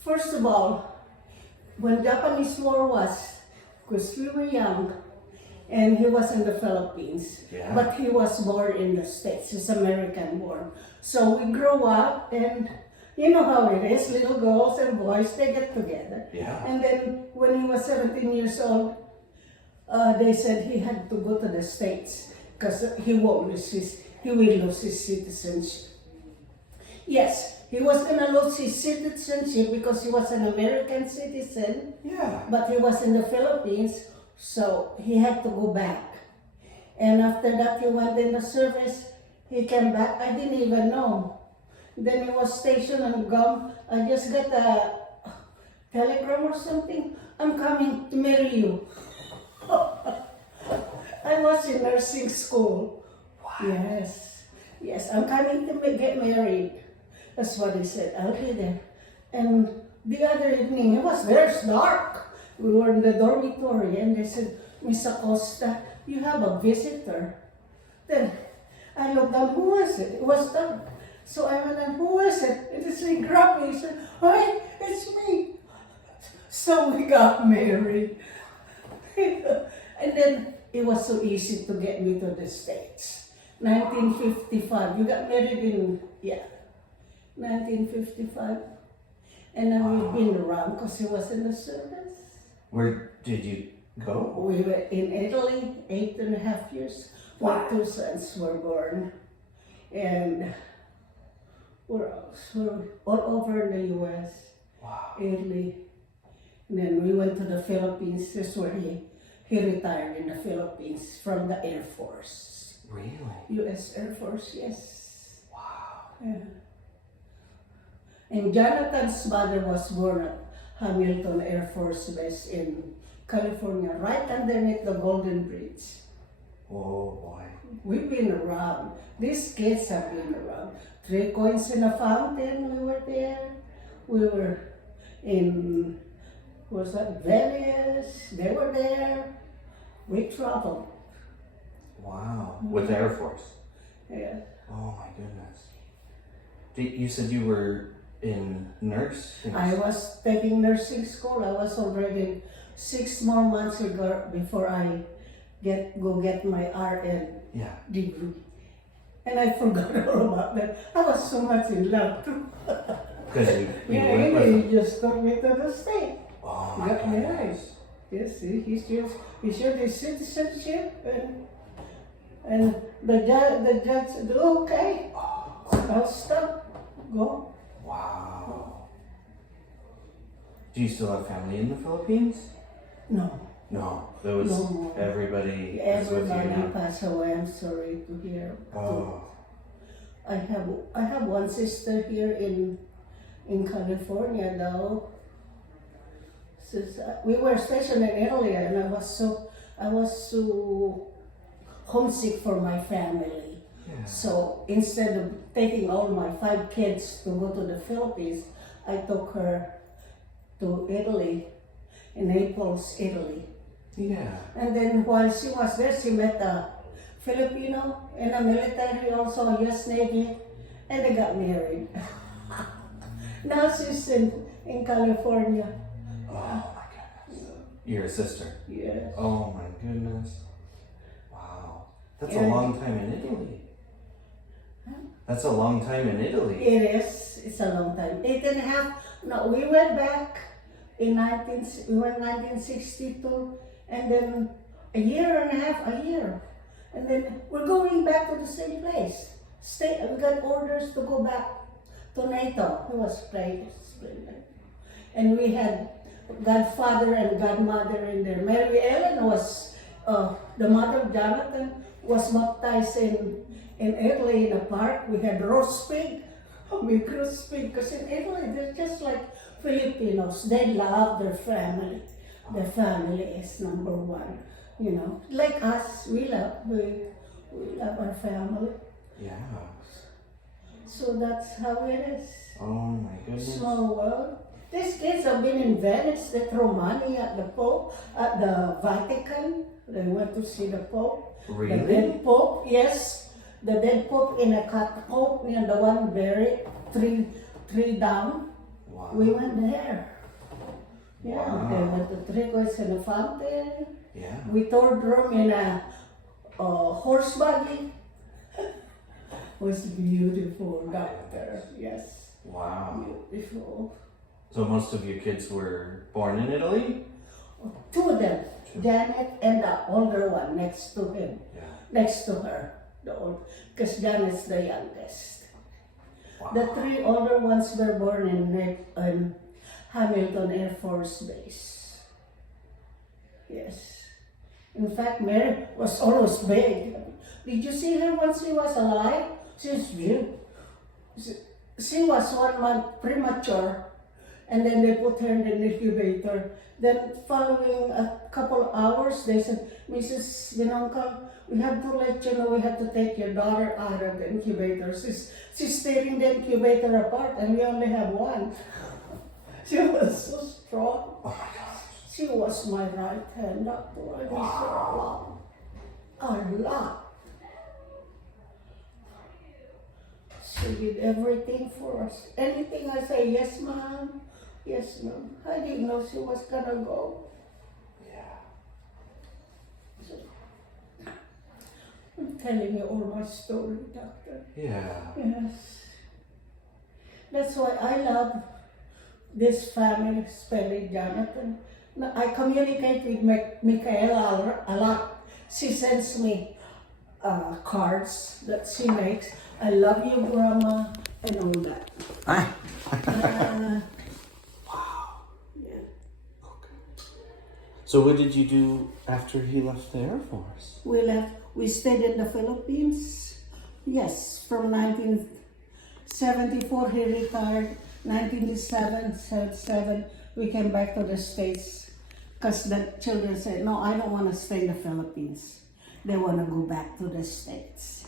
First of all, when Japanese War was, because we were young, and he was in the Philippines, Yeah. but he was born in the States. He's American born. So we grow up, and you know how it is, little girls and boys, they get together. Yeah. And then when he was 17 years old, they said he had to go to the States because he will lose his citizenship. Yes, he was gonna lose his citizenship because he was an American citizen, Yeah. but he was in the Philippines, so he had to go back. And after that, he went in the service. He came back. I didn't even know. Then he was stationed in Guam. I just got a telegram or something. I'm coming to marry you. I was in nursing school. Wow. Yes, I'm coming to get married. That's what he said. I'll be there. And the other evening, it was very dark. We were in the dormitory, and they said, Miss Acosta, you have a visitor. Then I looked down, who was it? It was dark. So I went on, who is it? And he grabbed me. He said, hi, it's me. So we got married. And then it was so easy to get me to the States. 1955. You got married in, 1955. And then we've been around because he was in the service. Where did you go? We were in Italy 8.5 years. My two sons were born. And where else? We're all over the US, Wow. Italy. And then we went to the Philippines. That's where he retired in the Philippines from the Air Force. Really? US Air Force, yes. Wow. Yeah. And Jonathan's mother was born at Hamilton Air Force Base in California, right underneath the Golden Bridge. Oh boy. We've been around. These kids have been around. 3 coins in a fountain, we were there. We were in, was that Venice? They were there. We traveled. Wow. With the Air Force. Yeah. Oh my goodness. You said you were in nursing? I was taking nursing school. I was already 6 more months ago before I go get my RN Yeah. degree. And I forgot all about that. I was so much in love too. Because you Yeah, went with he them. just took me to the state. Oh He my got married. goodness. Yes, he showed his citizenship, and the judge said, okay, I'll stop, go. Wow. Do you still have family in the Philippines? No, No. That was No more. everybody is with you everybody now. passed away. I'm sorry to hear. Oh. I have one sister here in California though. Since we were stationed in Italy, and I was so homesick for my family. Yeah. So instead of taking all my 5 kids to go to the Philippines, I took her to Italy, in Naples, Italy. Yeah. And then while she was there, she met a Filipino in the military, also US Navy, and they got married. Now she's in California. Oh my goodness. You're a sister. Yes. Oh my goodness. Wow. That's a Yeah. long time in Italy. That's a long time in Italy. It is. It's a long time. 8.5. No, we went back in 1962, and then a year. And then we're going back to the same place. We got orders to go back to NATO. He was praying. And we had godfather and godmother in there. Mary Ellen was, the mother of Jonathan, was baptized in Italy in a park. We had roast pig. We roast pig. Because in Italy, they're just like Filipinos. They love their family. Their family is number one. You know, like us, we love our family. Yeah. So that's how it is. Oh my goodness. Small world. These kids have been in Venice, at Romania, at the Pope, at the Vatican. They went to see the Pope. The Really? dead Pope, yes. The dead Pope in a catacomb, and the one buried, three down. Wow. We went there. Yeah, Wow. they went to Trico's in a fountain. Yeah. We toured Rome in a horse buggy. It was beautiful, doctor. Yes, Wow. beautiful. So most of your kids were born in Italy? Two of them, Janet and the older one next to him, Yeah. next to her, because Janet's the youngest. Wow. The three older ones were born in Hamilton Air Force Base. Yes. In fact, Mary was always big. Did you see her when she was alive? She's beautiful. She was 1 month premature, and then they put her in the incubator. Then following a couple hours, they said, Mrs. Ginonkel, we have to let you know we have to take your daughter out of the incubator. She's tearing the incubator apart, and we only have one. She was so strong. Oh my gosh. She was my right hand, doctor. I miss her a lot. A lot. She did everything for us. Anything I say, yes, ma'am. Yes, ma'am. I didn't know she was gonna go. Yeah. I'm telling you all my story, doctor. Yeah. Yes. That's why I love this family, especially Jonathan. Now, I communicate with Michaela a lot. She sends me cards that she makes. I love you, Grandma, and all that. Wow. Yeah. Okay. So what did you do after he left the Air Force? We stayed in the Philippines. Yes, from 1974 he retired. 1977 we came back to the States because the children said, no, I don't want to stay in the Philippines. They want to go back to the States.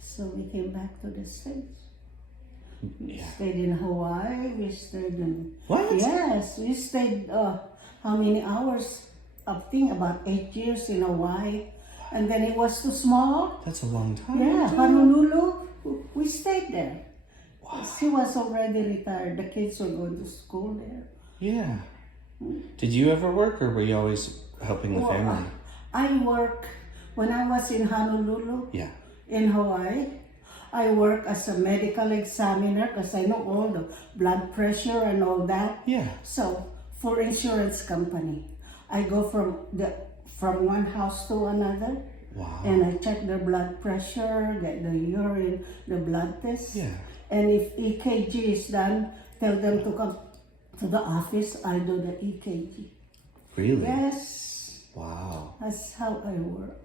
So we came back to the States. We Yeah. stayed in Hawaii. We stayed in... What? Yes, we stayed, how many hours? I think about 8 years in Hawaii. And then it was too small. That's a long time. Yeah, too. Honolulu, we stayed there. Wow. She was already retired. The kids were going to school there. Yeah. Did you ever work, or were you always helping the Well, family? I work, when I was in Honolulu, Yeah. in Hawaii, I work as a medical examiner because I know all the blood pressure and all that. Yeah. So, for insurance company, I go from one house to another. Wow. And I check their blood pressure, get the urine, the blood test. Yeah. And if EKG is done, tell them to come to the office. I do the EKG. Really? Yes, Wow. that's how I work.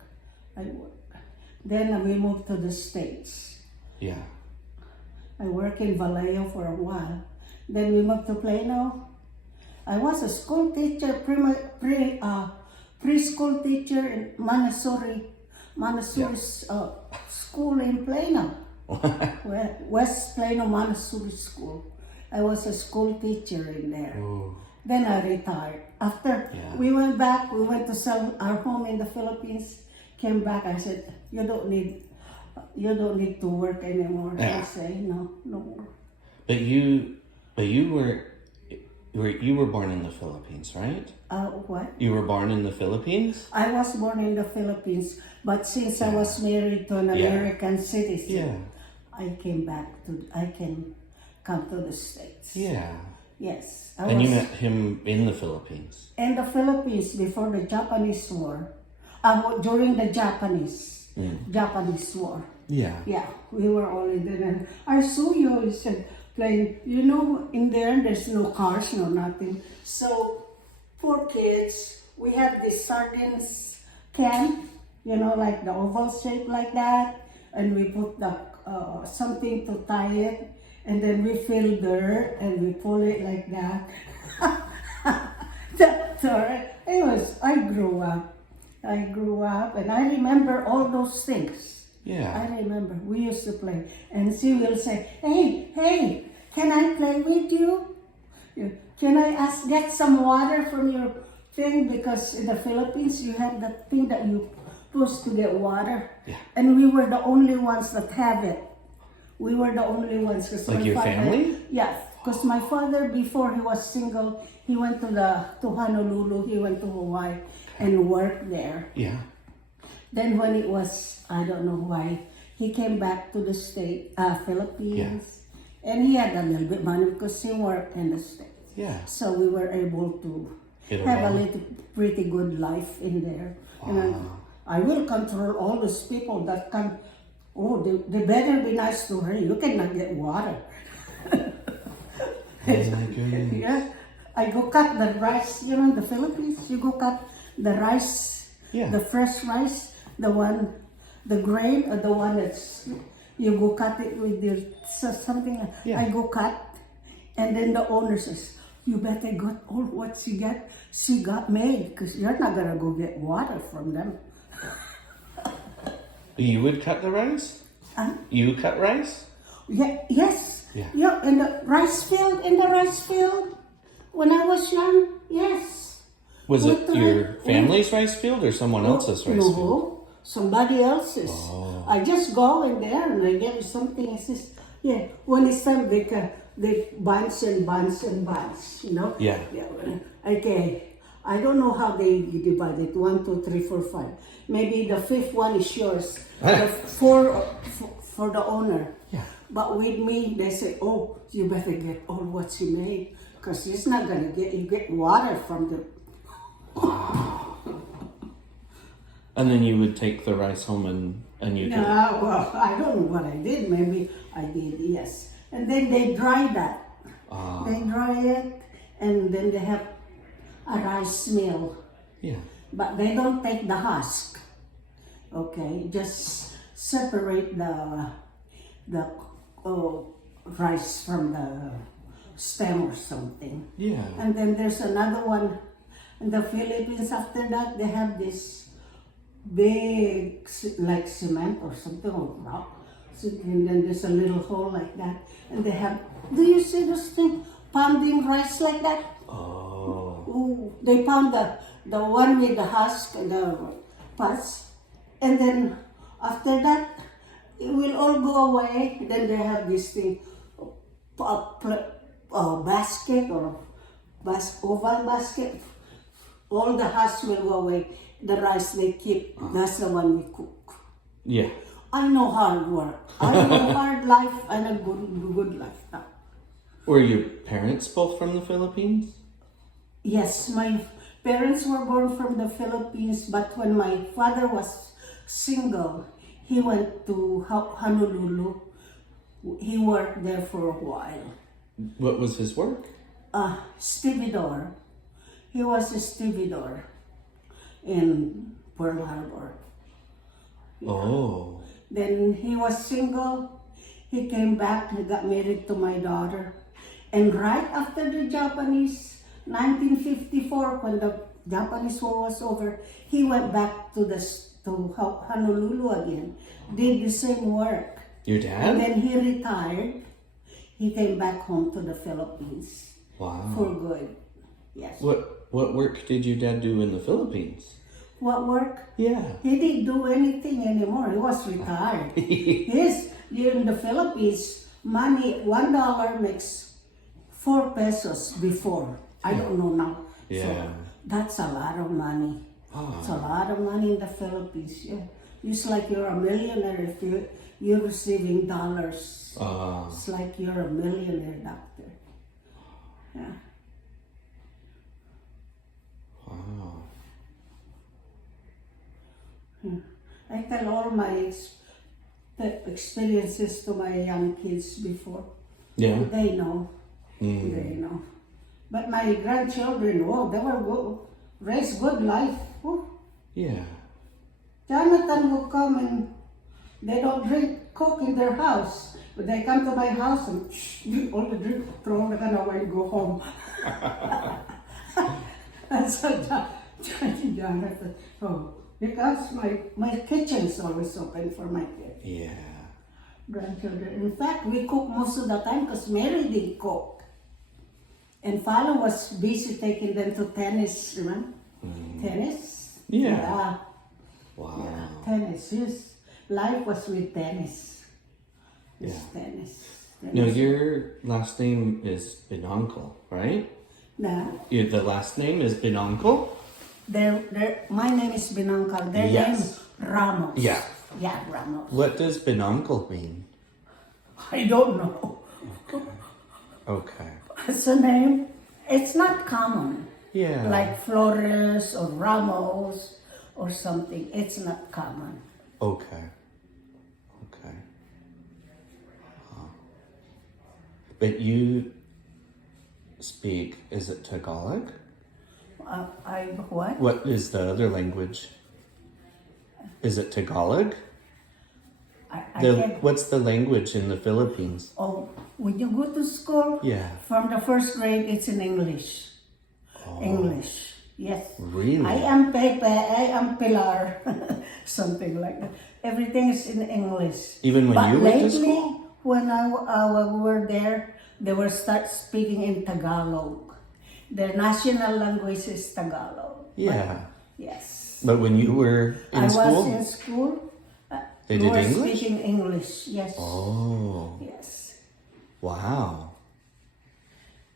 Then we moved to the States. Yeah. I work in Vallejo for a while. Then we moved to Plano. I was a school teacher, preschool teacher in Montessori school in Plano. West Plano Montessori School. I was a school teacher in there. Oh. Then I retired. After we went back, we went to sell our home in the Philippines. Came back, I said, you don't need to work anymore. Yeah. I say, no more. But you were born in the Philippines, right? What? You were born in the Philippines? I was born in the Philippines, but since I was married to an American citizen, Yeah. I can come to the States. Yeah. Yes. And you met him in the Philippines? In the Philippines before the Japanese War. During the Japanese War. Yeah. Yeah, we were all in there. And I saw you, he said, playing, in there's no cars, no nothing. So, for kids, we have this sardines can, like the oval shape like that. And we put the something to tie it. And then we fill dirt and we pull it like that. That's all right. Anyways, I grew up and I remember all those things. Yeah. I remember we used to play, and she will say, hey, can I play with you? Can I get some water from your thing? Because in the Philippines, you have that thing that you push to get water. Yeah. And we were the only ones that have it. We were the only ones. Like your family? Yeah, Because my father, before he was single, he went to Honolulu, he went to Hawaii and worked there. Yeah. Then when it was, I don't know why, he came back to the Philippines. And he had a little bit money because he worked in the States. Yeah. So we were able to Get have a along. little pretty good life in there. Wow. And I will control all those people that come. Oh, they better be nice to her. You cannot get water. Oh my goodness. Yeah. I go cut the rice, in the Philippines, you go cut the rice, Yeah. the fresh rice, the grain, or the one that's, you go cut it with your, something, Yeah. I go cut, and then the owner says, you better get all what she got made, because you're not gonna go get water from them. You would cut the rice? Huh? You cut rice? Yeah, yes. Yeah. In the rice field, when I was young, yes. Was With it your family's rice field or someone else's rice field? No, somebody else's. Oh. I just go in there and I get something. I says, yeah, when it's time, they bunch and bunch and bunch, Yeah. Okay. I don't know how they divide it. 1, 2, 3, 4, 5. Maybe the 5th one is yours. The 4 for the owner. Yeah. But with me, they say, oh, you better get all what you made. Because he's not going to get water from the... And then you would take the rice home and you No, well, I don't know what I did. Maybe I did, yes. And then they dry that. They dry it, and then they have a rice mill. Yeah. But they don't take the husk. Okay, just separate the rice from the stem or something. Yeah. And then there's another one in the Philippines. After that, they have this big, like cement or something, or rock. So, and then there's a little hole like that. And they have, do you see this thing? Pounding rice like that? Oh. Ooh, they pound the one with the husk and the pus. And then after that, it will all go away. Then they have this thing, basket or oval basket. All the husk will go away. The rice they keep, that's the one we cook. Yeah. I know hard work. I know hard life and a good life now. Were your parents both from the Philippines? Yes, my parents were born from the Philippines, but when my father was single, he went to Honolulu. He worked there for a while. What was his work? Stevedore. He was a stevedore in Pearl Harbor. Oh. Then he was single. He came back, he got married to my daughter. And right after the Japanese, 1954, when the Japanese war was over, he went back to Honolulu again, did the same work. Your And dad? then he retired. He came back home to the Philippines Wow. for good. Yes. What work did your dad do in the Philippines? What work? Yeah. He didn't do anything anymore. He was retired. Yes, in the Philippines, money, $1 makes 4 pesos before. I don't know now. Yeah. So that's a lot of money. It's a lot of money in the Philippines. Yeah. It's like you're a millionaire if you're receiving dollars. It's like you're a millionaire doctor. Yeah. Wow. I tell all my experiences to my young kids before. Yeah. They know. They know. But my grandchildren, they were good, raised good life. Oh. Yeah. Jonathan will come and they don't drink Coke in their house. But they come to my house and drink all the drink, throw the gun away and go home. And so Jonathan, because my kitchen's always open for my kids. Yeah. Grandchildren. In fact, we cook most of the time because Mary didn't cook. And Fallon was busy taking them to tennis, remember? Tennis? Yeah. Wow. Yeah, tennis. Yes. Life was with tennis. It's tennis. No, your last name is Binonkel, right? No, The last name is Binonkel? my name is Binangkal. Their Yes. name Ramos. Yeah. Yeah, Ramos. What does Binonkel mean? I don't know. Okay. It's a name. It's not common. Yeah. Like Florence or Ramos or something. It's not common. Okay. Okay. But you speak, is it Tagalog? What? What is the other language? Is it Tagalog? I can't. What's the language in the Philippines? Oh, when you go to school, Yeah. from the first grade, it's in English. English, yes. Really? I am Pepe, I am Pilar, something like that. Everything is in English. Even when but you went to lately, school? when we were there, they were start speaking in Tagalog. Their national language is Tagalog. Yeah. Yes. But when you were in I school? was in school. They we did were English? speaking English, yes. Oh. Yes. Wow.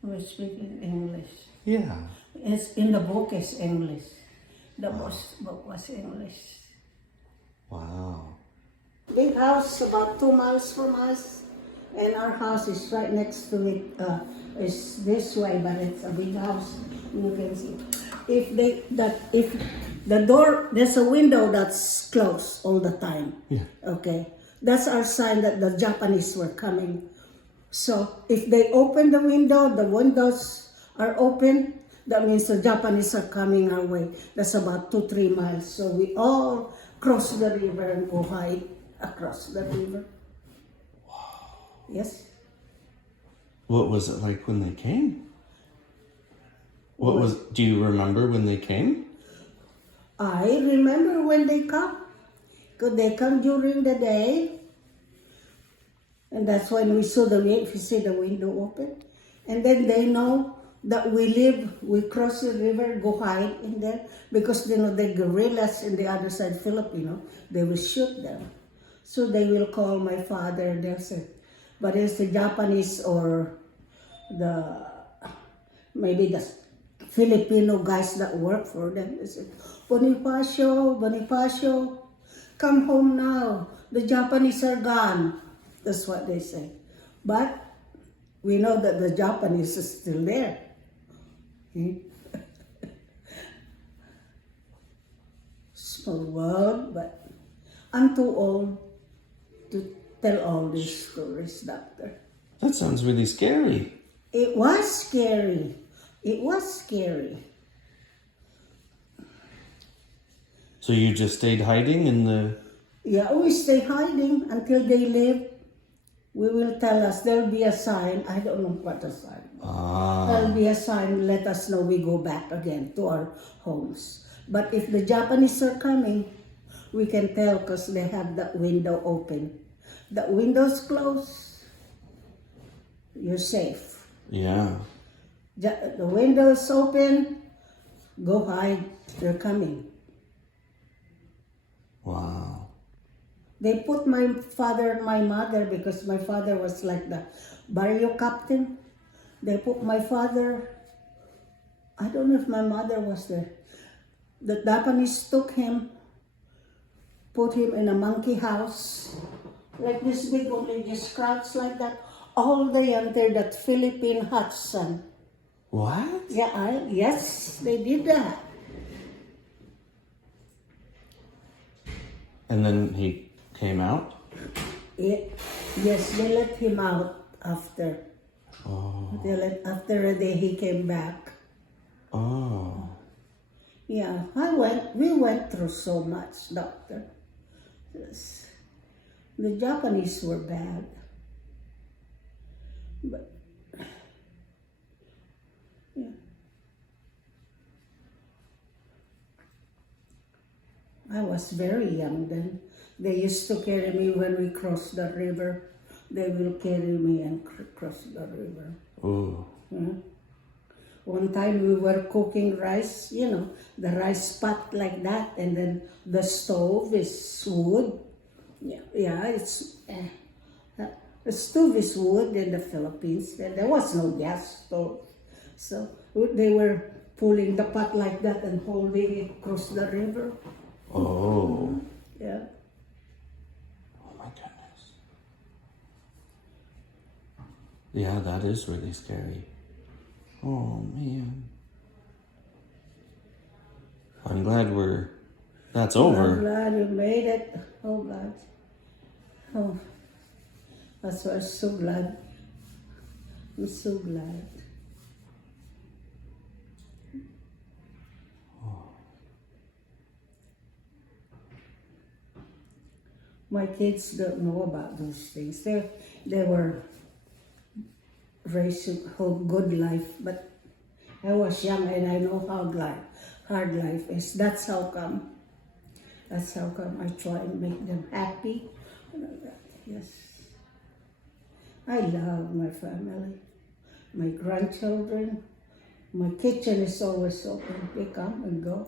We were speaking English. Yeah. It's in the book is English. The book was English. Wow. Big house about 2 miles from us, and our house is right next to it. It's this way, but it's a big house. You can see. If the door, there's a window that's closed all the time. Yeah. Okay, that's our sign that the Japanese were coming. So if they open the windows are open. That means the Japanese are coming our way. That's about 2-3 miles. So we all cross the river and go hide across the river. Wow. Yes. What was it like when they came? Do you remember when they came? I remember when they come. Because they come during the day. And that's when we see the window open. And then they know that we cross the river, go hide in there. Because they know the guerrillas in the other side, Filipino, they will shoot them. So they will call my father, they'll say, but it's the Japanese or maybe the Filipino guys that work for them. They say, Bonifacio, come home now. The Japanese are gone. That's what they say. But we know that the Japanese is still there. Small world, but I'm too old to tell all these stories, Doctor. That sounds really scary. It was scary. It was scary. So you just stayed hiding in the... Yeah, we stay hiding until they leave. We will tell us, there'll be a sign. I don't know what a sign. There'll be a sign, let us know we go back again to our homes. But if the Japanese are coming, we can tell because they have that window open. The window's closed, you're safe. Yeah. The window's open, go hide, they're coming. Wow. They put my father and my mother, because my father was like the barrio captain. They put my father, I don't know if my mother was there. The Japanese took him, put him in a monkey house, like this big, only just crouched like that, all day until that Philippine hot sun. What? Yeah, yes, they did that. And then he came out? Yes, they let him out after. Oh. After a day, he came back. Oh. Yeah, we went through so much, Doctor. Yes. The Japanese were bad. But, yeah. I was very young then. They used to carry me when we crossed the river. They will carry me and cross the river. Oh. Yeah. One time we were cooking rice, the rice pot like that, and then the stove is wood. Yeah, it's The stove is wood in the Philippines, and there was no gas stove. So they were pulling the pot like that and holding it across the river. Oh. Yeah. Oh my goodness. Yeah, that is really scary. Oh man. I'm glad that's I'm over. glad you made it. Oh God. Oh, that's why I'm so glad. I'm so glad. My kids don't know about those things. They were raised to hold good life, but I was young and I know hard life is. That's how come. That's how come I try and make them happy. And all that. Yes. I love my family, my grandchildren. My kitchen is always open. They come and go.